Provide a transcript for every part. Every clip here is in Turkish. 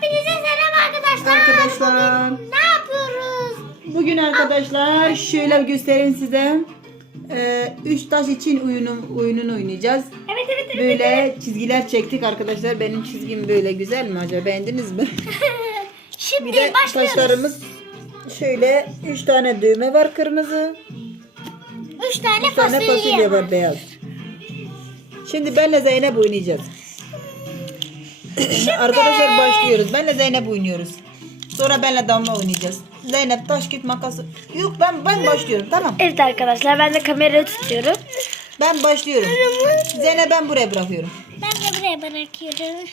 Hepinize selam arkadaşlar. Arkadaşlar. Bugün ne yapıyoruz? Bugün arkadaşlar şöyle göstereyim size. Ee, üç taş için oyunun oyununu oynayacağız. Evet evet evet. Böyle çizgiler çektik arkadaşlar. Benim çizgim böyle güzel mi acaba? Beğendiniz mi? Şimdi Bir de başlıyoruz. taşlarımız şöyle üç tane düğme var kırmızı. Üç tane, Bir tane fasulye, fasulye var beyaz. Şimdi benle Zeynep oynayacağız. Arkadaşlar başlıyoruz. Benle Zeynep oynuyoruz. Sonra benle Damla oynayacağız. Zeynep taş git makası. Yok ben ben başlıyorum tamam. Evet arkadaşlar ben de kamerayı tutuyorum. Ben başlıyorum. Zeynep ben buraya bırakıyorum. Ben de buraya bırakıyorum.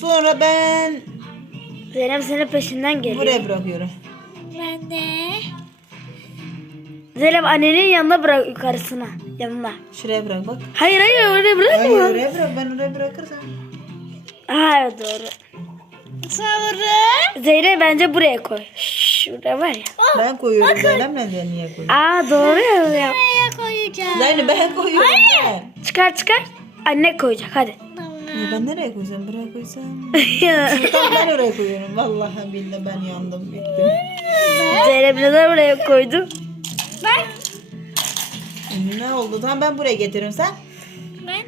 Sonra ben Zeynep senin peşinden geliyor. buraya bırakıyorum. Ben de. Zeynep annenin yanına bırak yukarısına. Yanına. Şuraya bırak bak. Hayır hayır oraya bırakma. Hayır oraya bırak. Ben oraya bırakırsam. Hayır doğru. Sonra? Zeynep bence buraya koy. Şuraya var ya. Ben koyuyorum. Zeynep ne diye niye koyuyor? Aa doğru ya. Buraya koyacağım. Zeynep ben koyuyorum. Ben. Çıkar çıkar. Anne koyacak hadi. Ya ben nereye koysam? Buraya koysam. Ben oraya koyuyorum. Vallahi billahi ben yandım bittim. Zeynep neden buraya koydu? Ben. Ne oldu? Tamam ben buraya getiriyorum sen. Ben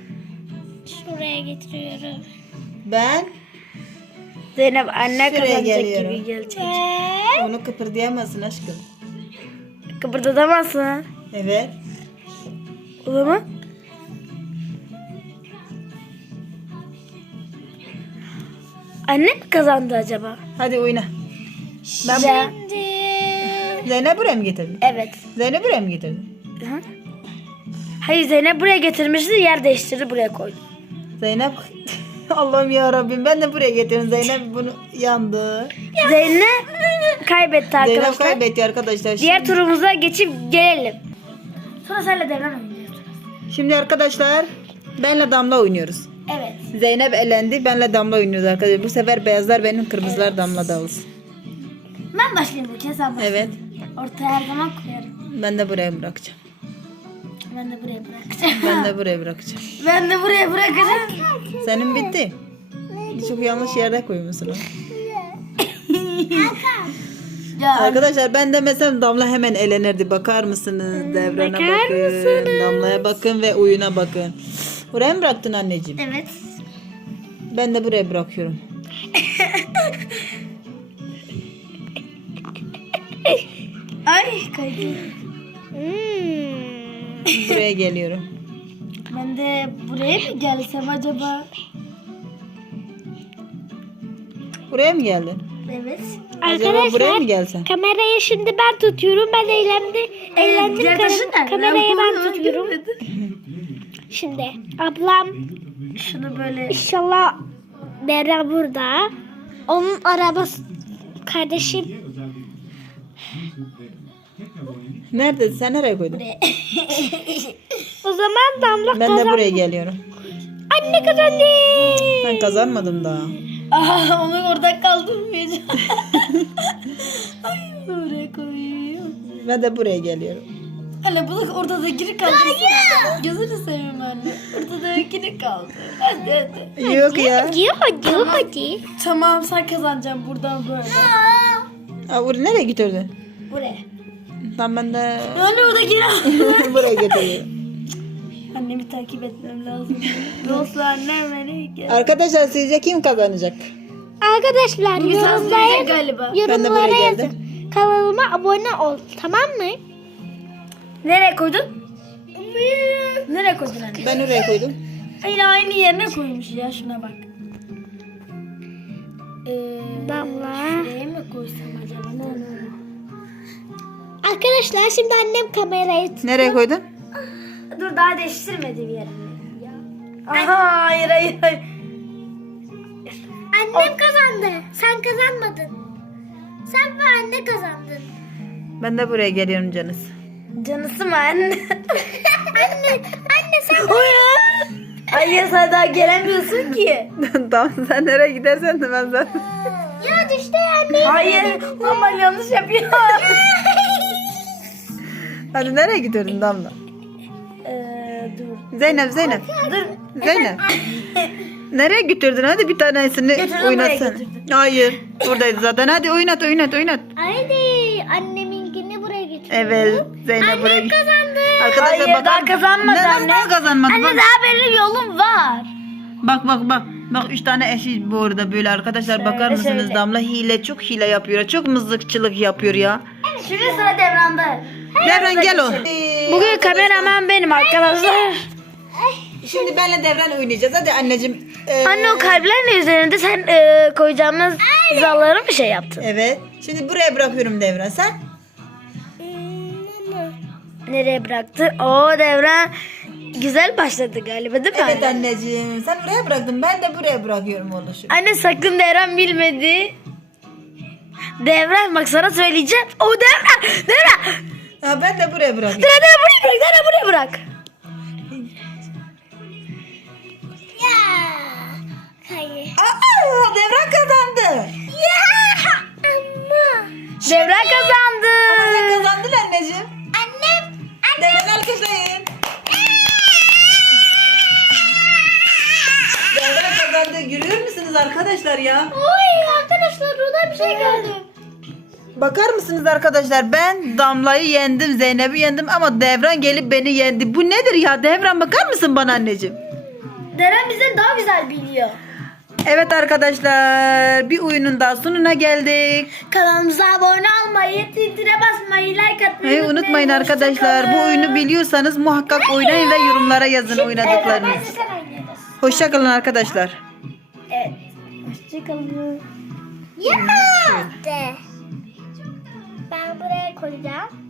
şuraya getiriyorum. Ben Zeynep anne Şuraya kazanacak geliyorum. gibi gelecek. onu kıpırdayamazsın aşkım. Kıpırdatamazsın. Evet. O zaman. Anne mi kazandı acaba? Hadi oyna. Ben Şimdi. Zeynep buraya mı getirdin? Evet. Zeynep buraya mı getirdin? Hı? Hayır Zeynep buraya getirmişti yer değiştirdi buraya koydu. Zeynep Allah'ım ya Rabbim ben de buraya getirdim. Zeynep bunu yandı. Zeynep kaybetti Zeynep arkadaşlar. kaybetti arkadaşlar. Diğer Şimdi, turumuza geçip gelelim. Sonra senle devran oynayacağız. şimdi arkadaşlar benle Damla oynuyoruz. Evet. Zeynep elendi. Benle Damla oynuyoruz arkadaşlar. Bu sefer beyazlar benim, kırmızılar Damla'da olsun. Ben başlayayım bu kez sen başla. Evet. Ortaya her zaman koyarım. Ben de buraya bırakacağım. Ben de buraya bırakacağım. Ben de buraya bırakacağım. ben de buraya bırakacağım. Senin bitti. Çok yanlış yerde koymuşsun ya Arkadaşlar ben demesem Damla hemen elenirdi. Bakar mısınız? Devrana Bakar bakın. mısınız? Damla'ya bakın ve oyuna bakın. Buraya mı bıraktın anneciğim? evet. Ben de buraya bırakıyorum. Ay kaydı. Buraya geliyorum. Ben de buraya mı gelsem acaba? Buraya mı geldin? Evet. Acaba buraya mı gelsen? Kamerayı şimdi ben tutuyorum. Ben eğlendi. Eğlendim. Yaklaşın Kam- da. kamerayı ben tutuyorum. Şimdi ablam Şunu böyle inşallah Berra burada. Onun arabası kardeşim Nerede? Sen nereye koydun? o zaman Damla Ben de kazan. buraya geliyorum. Anne kazandı. Ben kazanmadım daha. Aa, onu orada kaldırmayacağım. Ay oraya koyuyorum. Ben de buraya geliyorum. Anne bunu orada da geri kaldı. Gözünü seveyim anne. Orada da geri kaldı. Hadi hadi. Yok ya. Hadi hadi hadi. Tamam sen kazanacaksın buradan böyle. Aa, nereye götürdün? Buraya. Tamam ben de Anne orada geri buraya getiriyorum. Annemi takip etmem lazım. Yoksa annem beni. Arkadaşlar sizce kim kazanacak? Arkadaşlar yorumlara, galiba. Ben de yorumlara buraya yazın. geldim. Kanalıma abone ol. Tamam mı? Nereye koydun? Nereye koydun anne? Ben oraya koydum. Aynı aynı yerine koymuş ya şuna bak. Ee, Damla. Şuraya mı koysam? Arkadaşlar şimdi annem kamerayı tut. Nereye koydun? Dur daha değiştirmedi bir yerini. Aha hayır hayır hayır. Annem kazandı. Sen kazanmadın. Sen ve anne kazandın. Ben de buraya geliyorum Canız. Canısı mı anne? Anne, anne sen Hayır sen daha gelemiyorsun ki. tamam sen nereye gidersen de ben zaten. ya düştü anne. Hayır ama yanlış yapıyor. Hadi nereye gidiyordun Damla? Ee, dur. Zeynep Zeynep. Dur. Zeynep. nereye götürdün? Hadi bir tanesini Götürdüm götürdüm. Hayır. Buradaydı zaten. Hadi oynat oynat oynat. Haydi anneminkini buraya getir. Evet. Zeynep Annem buraya kazandı. Arkadaşlar Hayır, bakar daha mısın? kazanmadı Ne, nasıl anne. daha kazanmadı? Anne Bak, daha belli yolum var. bak bak bak. Bak üç tane eşit bu arada böyle arkadaşlar Şöyle, bakar mısınız? şöyle. Damla hile çok hile yapıyor. Çok mızıkçılık yapıyor ya. Şimdi sıra devranda. Devran gel o. Bugün kameraman benim arkadaşlar. Şimdi benle Devran oynayacağız. Hadi anneciğim. Ee, Anne o kalplerin üzerinde sen e, koyacağımız zaları mı şey yaptın? Evet. Şimdi buraya bırakıyorum Devran. Sen? Nereye bıraktı? O devran güzel başladı galiba değil mi? Evet anne? anneciğim. Sen buraya bıraktın. Ben de buraya bırakıyorum oluşu. Anne sakın devran bilmedi. Devran bak sana söyleyeceğim. O devran. Devran. Ha, ben de buraya bırakıyorum. Devran devran buraya bırak. Devran buraya bırak. Ya. Hayır. Aa, Devran kazandı. Ya. Ama. Devran kazandı. Sen kazandın anneciğim. Annem. Devran alkışlayın. Devran kazandı. Görüyor musunuz arkadaşlar ya? Oy arkadaşlar burada bir şey gördüm. Bakar mısınız arkadaşlar? Ben Damla'yı yendim, Zeynep'i yendim ama Devran gelip beni yendi. Bu nedir ya? Devran bakar mısın bana anneciğim? Devran bizden daha güzel biliyor. Evet arkadaşlar, bir oyunun daha sonuna geldik. Kanalımıza abone olmayı, tintire basmayı, like atmayı Hey, unutmayın arkadaşlar, bu oyunu biliyorsanız muhakkak oynayın ve yorumlara yazın oynadıklarınızı. Hoşçakalın arkadaşlar. Evet. Hoşçakalın. Ya. Ben buraya koyacağım.